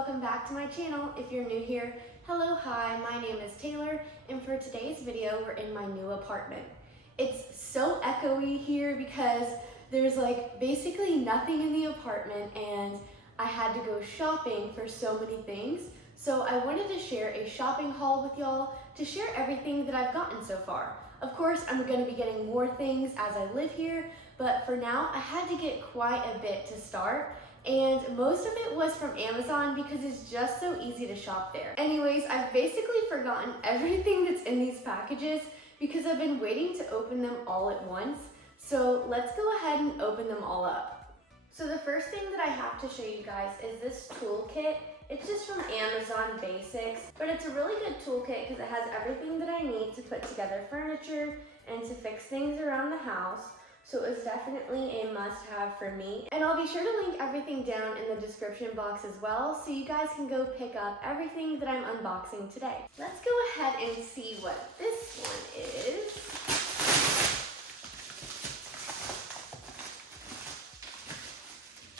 welcome back to my channel. If you're new here, hello, hi, my name is Taylor, and for today's video, we're in my new apartment. It's so echoey here because there's like basically nothing in the apartment and I had to go shopping for so many things. So I wanted to share a shopping haul with y'all to share everything that I've gotten so far. Of course, I'm gonna be getting more things as I live here, but for now, I had to get quite a bit to start. And most of it was from Amazon because it's just so easy to shop there. Anyways, I've basically forgotten everything that's in these packages because I've been waiting to open them all at once. So let's go ahead and open them all up. So the first thing that I have to show you guys is this toolkit. It's just from Amazon Basics, but it's a really good toolkit because it has everything that I need to put together furniture and to fix things around the house. So it was definitely a must-have for me. And I'll be sure to link everything down in the description box as well, so you guys can go pick up everything that I'm unboxing today. Let's go ahead and see what this one is.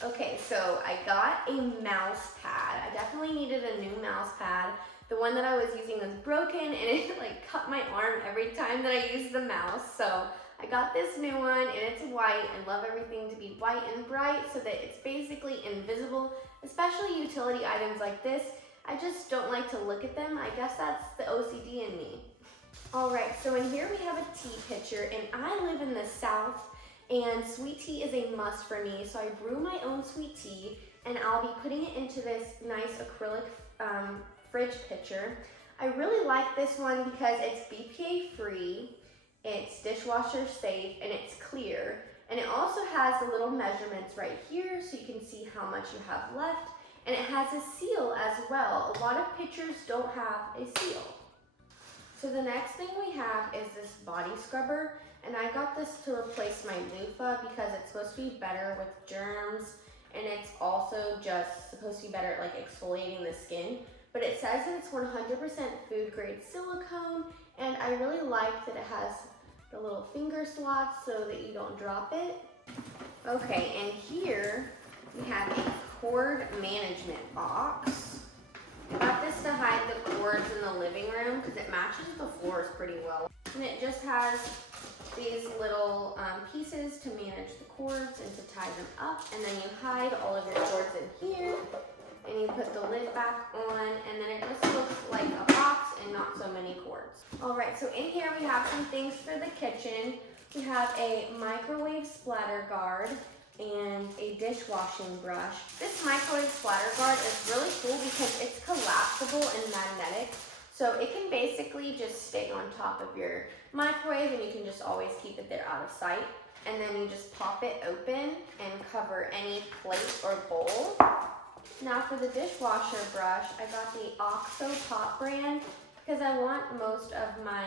Okay, so I got a mouse pad. I definitely needed a new mouse pad. The one that I was using was broken and it like cut my arm every time that I used the mouse. So I got this new one and it's white. I love everything to be white and bright so that it's basically invisible, especially utility items like this. I just don't like to look at them. I guess that's the OCD in me. All right, so in here we have a tea pitcher and I live in the South and sweet tea is a must for me. So I brew my own sweet tea and I'll be putting it into this nice acrylic fridge pitcher. I really like this one because it's BPA free. It's dishwasher safe and it's clear. And it also has the little measurements right here so you can see how much you have left. And it has a seal as well. A lot of pitchers don't have a seal. So the next thing we have is this body scrubber. And I got this to replace my loofah because it's supposed to be better with germs. And it's also just supposed to be better at like exfoliating the skin. But it says that it's 100% food grade silicone. And I really like that it has the little finger slots so that you don't drop it. Okay, and here we have a cord management box. I got this to hide the cords in the living room because it matches the floors pretty well. And it just has these little pieces to manage the cords and to tie them up. And then you hide all of your cords in here. And you put the lid back on, and then it just looks like a box and not so many cords. All right, so in here we have some things for the kitchen. We have a microwave splatter guard and a dishwashing brush. This microwave splatter guard is really cool because it's collapsible and magnetic. So it can basically just stay on top of your microwave and you can just always keep it there out of sight. And then you just pop it open and cover any plate or bowl. Now for the dishwasher brush, I got the OXO Pop brand because I want most of my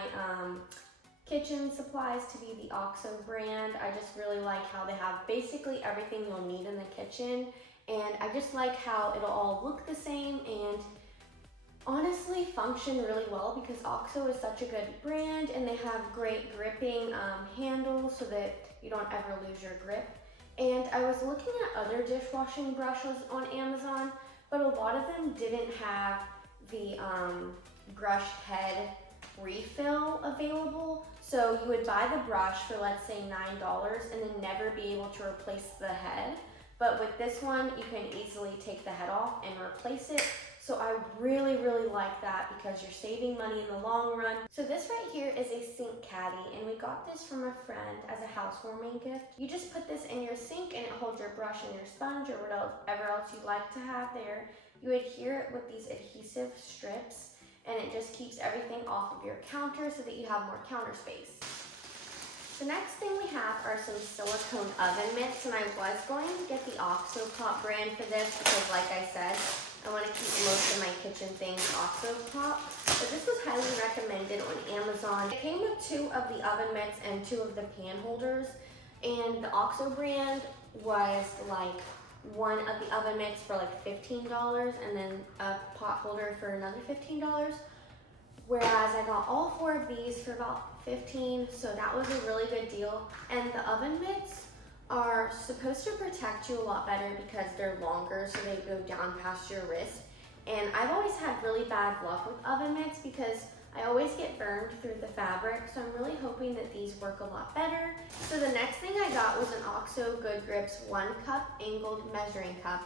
kitchen supplies to be the OXO brand. I just really like how they have basically everything you'll need in the kitchen. And I just like how it'll all look the same and honestly function really well because OXO is such a good brand and they have great gripping handles so that you don't ever lose your grip. And I was looking at other dishwashing brushes on Amazon, but a lot of them didn't have the brush head refill available. So you would buy the brush for, let's say, $9 and then never be able to replace the head. But with this one, you can easily take the head off and replace it. So I really, really like that because you're saving money in the long run. So this right here is a sink caddy and we got this from a friend as a housewarming gift. You just put this in your sink and it holds your brush and your sponge or whatever else you'd like to have there. You adhere it with these adhesive strips and it just keeps everything off of your counter so that you have more counter space. The next thing we have are some silicone oven mitts and I was going to get the OXO Pop brand for this because like I said, I want to keep most of my kitchen things OXO Pop, but this was highly recommended on Amazon. It came with 2 of the oven mitts and 2 of the pan holders, and the OXO brand was like 1 of the oven mitts for like $15 and then a pot holder for another $15, whereas I got all 4 of these for about $15, so that was a really good deal. And the oven mitts are supposed to protect you a lot better because they're longer, so they go down past your wrist. And I've always had really bad luck with oven mitts because I always get burned through the fabric, so I'm really hoping that these work a lot better. So the next thing I got was an OXO Good Grips 1 cup angled measuring cup.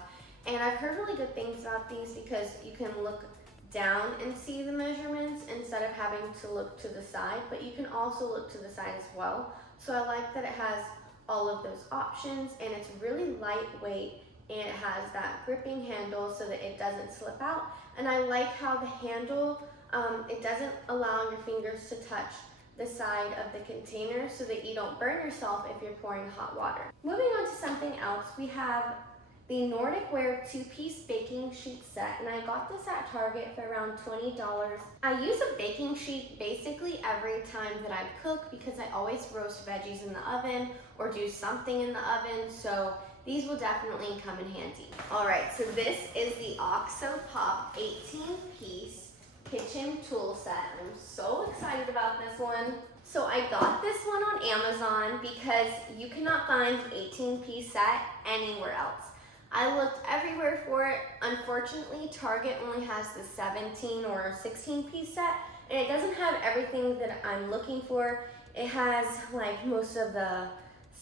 And I've heard really good things about these because you can look down and see the measurements instead of having to look to the side, but you can also look to the side as well. So I like that it has all of those options, and it's really lightweight, and it has that gripping handle so that it doesn't slip out. And I like how the handle, it doesn't allow your fingers to touch the side of the container so that you don't burn yourself if you're pouring hot water. Moving on to something else, we have the Nordic Ware 2-piece baking sheet set, and I got this at Target for around $20. I use a baking sheet basically every time that I cook because I always roast veggies in the oven or do something in the oven, so these will definitely come in handy. All right, so this is the OXO Pop 18-piece kitchen tool set. I'm so excited about this one. So I got this one on Amazon because you cannot find the 18-piece set anywhere else. I looked everywhere for it. Unfortunately, Target only has the 17 or 16-piece set, and it doesn't have everything that I'm looking for. It has like most of the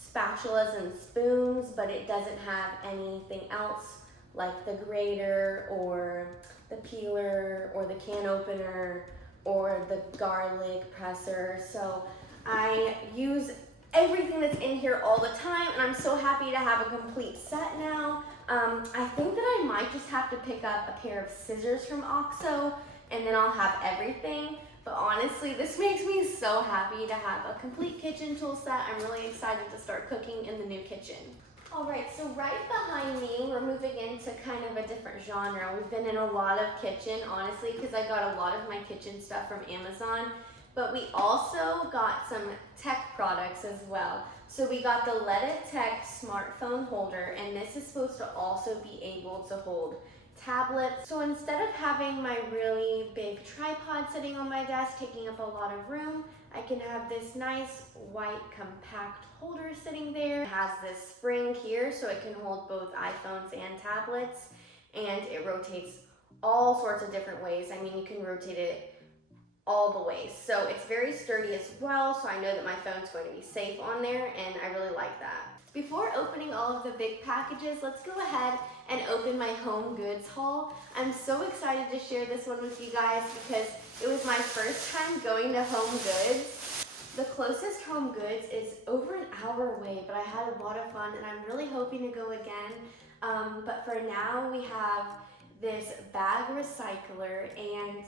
spatulas and spoons, but it doesn't have anything else like the grater or the peeler or the can opener or the garlic presser. So I use everything that's in here all the time, and I'm so happy to have a complete set now. I think that I might just have to pick up a pair of scissors from OXO, and then I'll have everything. But honestly, this makes me so happy to have a complete kitchen tool set. I'm really excited to start cooking in the new kitchen. All right, so right behind me, we're moving into kind of a different genre. We've been in a lot of kitchen, honestly, because I got a lot of my kitchen stuff from Amazon. But we also got some tech products as well. So we got the LeditTech smartphone holder, and this is supposed to also be able to hold tablets. So instead of having my really big tripod sitting on my desk taking up a lot of room, I can have this nice white compact holder sitting there. It has this spring here so it can hold both iPhones and tablets, and it rotates all sorts of different ways. I mean, you can rotate it all the way. So it's very sturdy as well, so I know that my phone's going to be safe on there, and I really like that. Before opening all of the big packages, let's go ahead and open my home goods haul. I'm so excited to share this one with you guys because it was my first time going to Home Goods. The closest Home Goods is over an hour away, but I had a lot of fun, and I'm really hoping to go again. But for now, we have this bag recycler, and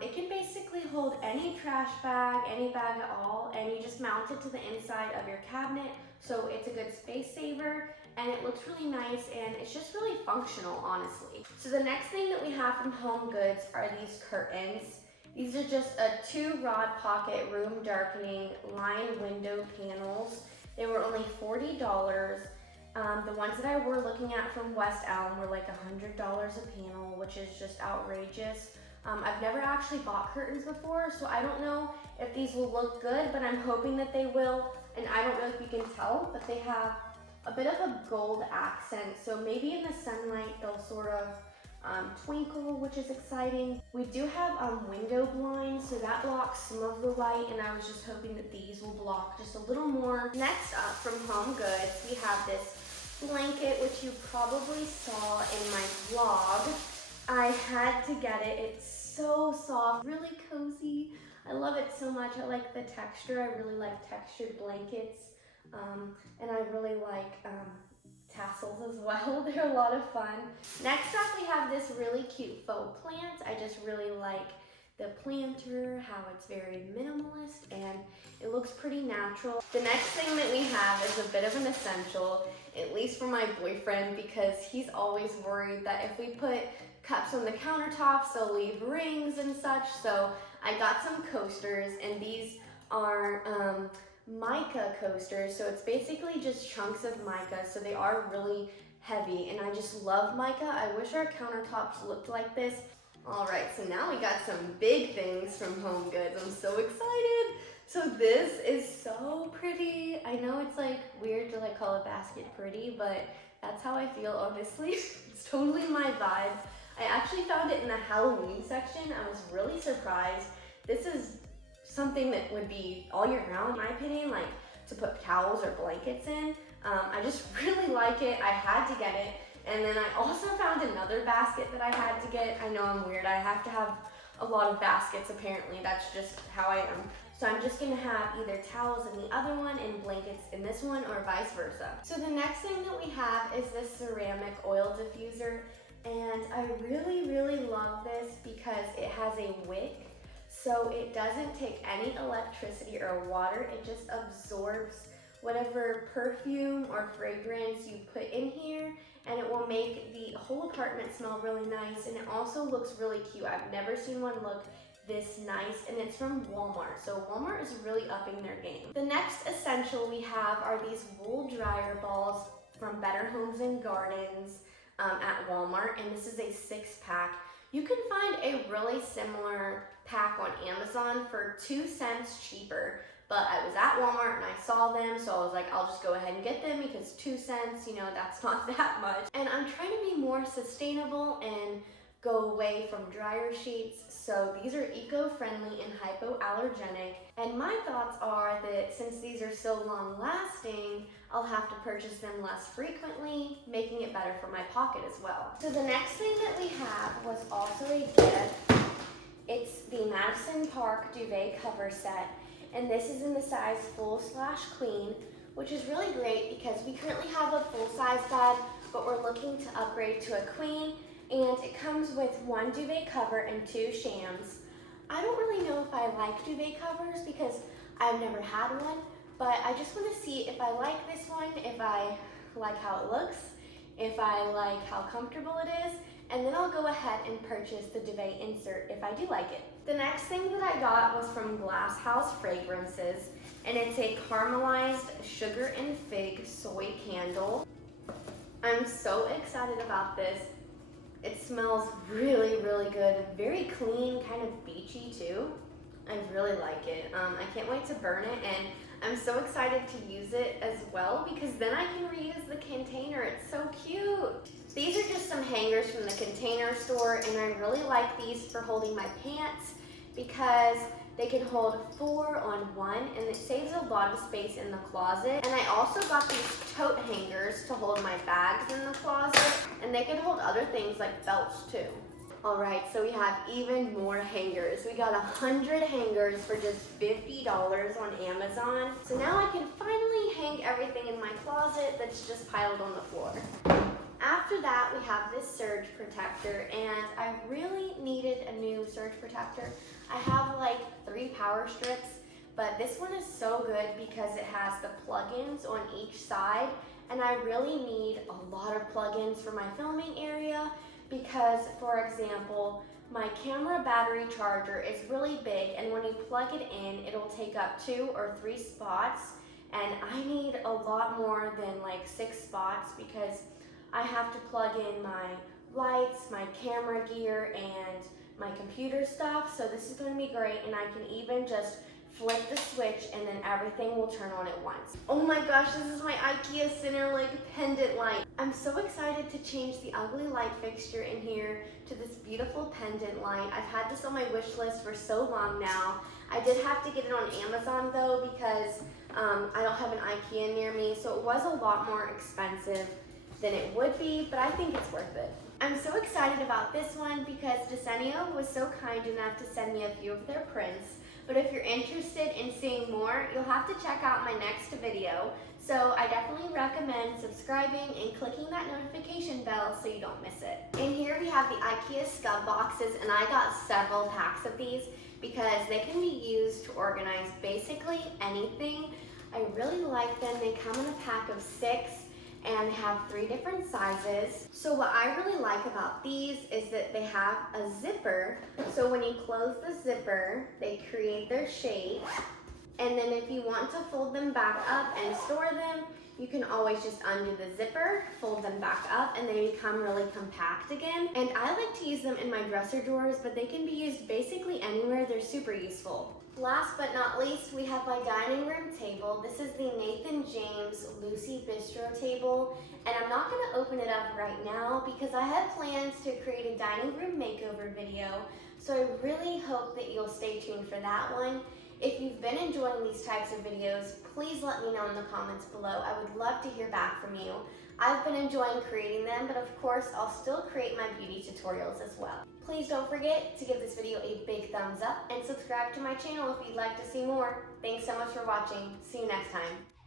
it can basically hold any trash bag, any bag at all, and you just mount it to the inside of your cabinet, so it's a good space saver, and it looks really nice, and it's just really functional, honestly. So the next thing that we have from Home Goods are these curtains. These are just a 2-rod pocket room darkening lined window panels. They were only $40. The ones that I were looking at from West Elm were like $100 a panel, which is just outrageous. I've never actually bought curtains before, so I don't know if these will look good, but I'm hoping that they will. And I don't know if you can tell, but they have a bit of a gold accent, so maybe in the sunlight they'll sort of twinkle, which is exciting. We do have window blinds, so that blocks some of the light, and I was just hoping that these will block just a little more. Next up from Home Goods, we have this blanket, which you probably saw in my vlog. I had to get it. It's so soft, really cozy. I love it so much. I like the texture. I really like textured blankets, and I really like tassels as well. They're a lot of fun. Next up, we have this really cute faux plant. I just really like the planter, how it's very minimalist, and it looks pretty natural. The next thing that we have is a bit of an essential, at least for my boyfriend, because he's always worried that if we put cups on the countertops, they'll leave rings and such. So I got some coasters, and these are Mica Coasters. So it's basically just chunks of mica, so they are really heavy, and I just love mica. I wish our countertops looked like this. All right, so now we got some big things from Home Goods. I'm so excited. So this is so pretty. I know it's like weird to like call a basket pretty, but that's how I feel, honestly. It's totally my vibe. I actually found it in the Halloween section. I was really surprised. This is something that would be all year round, in my opinion, like to put towels or blankets in. I just really like it. I had to get it. And then I also found another basket that I had to get. I know I'm weird. I have to have a lot of baskets apparently. That's just how I am. So I'm just gonna have either towels in the other one and blankets in this one or vice versa. So the next thing that we have is this ceramic oil diffuser. And I really, really love this because it has a wick. So it doesn't take any electricity or water. It just absorbs whatever perfume or fragrance you put in here, and it will make the whole apartment smell really nice, and it also looks really cute. I've never seen one look this nice, and it's from Walmart. So Walmart is really upping their game. The next essential we have are these wool dryer balls from Better Homes and Gardens at Walmart, and this is a 6-pack. You can find a really similar pack on Amazon for 2 cents cheaper. But I was at Walmart and I saw them, so I was like, I'll just go ahead and get them because 2 cents, you know, that's not that much. And I'm trying to be more sustainable and go away from dryer sheets. So these are eco-friendly and hypoallergenic. And my thoughts are that since these are so long lasting, I'll have to purchase them less frequently, making it better for my pocket as well. So the next thing that we have was also a gift. It's the Madison Park Duvet cover set. And this is in the size full/queen, which is really great because we currently have a full-size bed, but we're looking to upgrade to a queen, and it comes with 1 duvet cover and 2 shams. I don't really know if I like duvet covers because I've never had one, but I just want to see if I like this one, if I like how it looks, if I like how comfortable it is, and then I'll go ahead and purchase the duvet insert if I do like it. The next thing that I got was from Glass House Fragrances, and it's a caramelized sugar and fig soy candle. I'm so excited about this. It smells really, really good. Very clean, kind of beachy too. I really like it. I can't wait to burn it, and I'm so excited to use it as well because then I can reuse the container. It's so cute. These are just some hangers from the Container Store, and I really like these for holding my pants because they can hold 4 on 1, and it saves a lot of space in the closet. And I also got these tote hangers to hold my bags in the closet, and they can hold other things like belts too. All right, so we have even more hangers. We got 100 hangers for just $50 on Amazon. So now I can finally hang everything in my closet that's just piled on the floor. After that, we have this surge protector, and I really needed a new surge protector. I have like 3 power strips, but this one is so good because it has the plugins on each side, and I really need a lot of plugins for my filming area because, for example, my camera battery charger is really big, and when you plug it in, it'll take up 2 or 3 spots, and I need a lot more than like 6 spots because I have to plug in my lights, my camera gear, and my computer stuff. So this is going to be great, and I can even just flip the switch and then everything will turn on at once. Oh my gosh, this is my Ikea Centerlink pendant light. I'm so excited to change the ugly light fixture in here to this beautiful pendant light. I've had this on my wish list for so long now. I did have to get it on Amazon though because I don't have an Ikea near me, so it was a lot more expensive than it would be, but I think it's worth it. I'm so excited about this one because Desenio was so kind enough to send me a few of their prints. But if you're interested in seeing more, you'll have to check out my next video. So I definitely recommend subscribing and clicking that notification bell so you don't miss it. And here we have the Ikea scub boxes, and I got several packs of these because they can be used to organize basically anything. I really like them. They come in a pack of 6. And have 3 different sizes. So what I really like about these is that they have a zipper. So when you close the zipper, they create their shape. And then if you want to fold them back up and store them, you can always just undo the zipper, fold them back up, and they become really compact again. And I like to use them in my dresser drawers, but they can be used basically anywhere. They're super useful. Last but not least, we have my dining room table. This is the Nathan James Lucy Bistro table, and I'm not gonna open it up right now because I have plans to create a dining room makeover video, so I really hope that you'll stay tuned for that one. If you've been enjoying these types of videos, please let me know in the comments below. I would love to hear back from you. I've been enjoying creating them, but of course, I'll still create my beauty tutorials as well. Please don't forget to give this video a big thumbs up and subscribe to my channel if you'd like to see more. Thanks so much for watching. See you next time.